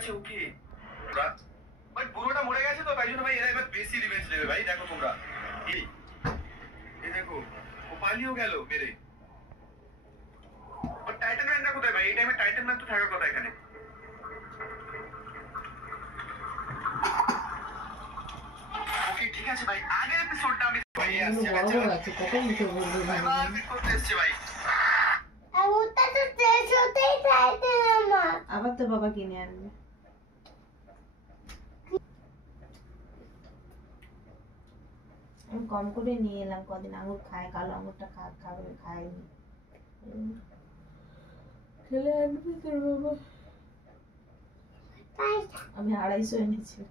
গেছে ওকে ভাই, বুড়োটা মরে গেছে তো, তাই জন্য ভাই এরা এবার বেশি রিভেঞ্জ নেবে ভাই। দেখো তোমরা, এই দেখো ও পালিয়েও গেল মেরে। টাইটান ম্যানটা কোথায় ভাই? এই টাইমে টাইটান ম্যান তো থাকার কথা এখানে। ওকে ঠিক আছে ভাই, আগের এপিসোডটা আমি ভাই আসছে কত মুখে বলবো ভাই করতে এসেছে ভাই। ওটা তো শেষ হতেই চাইছে না মা। আবার তো বাবা কিনে আনবে। আমি কম করে নিয়ে এলাম, কদিন আঙুর খায়, কালো আঙুরটা খাবে, খায়নি, খেলে আনবি তোর বাবা। আমি 250 এনেছিলাম।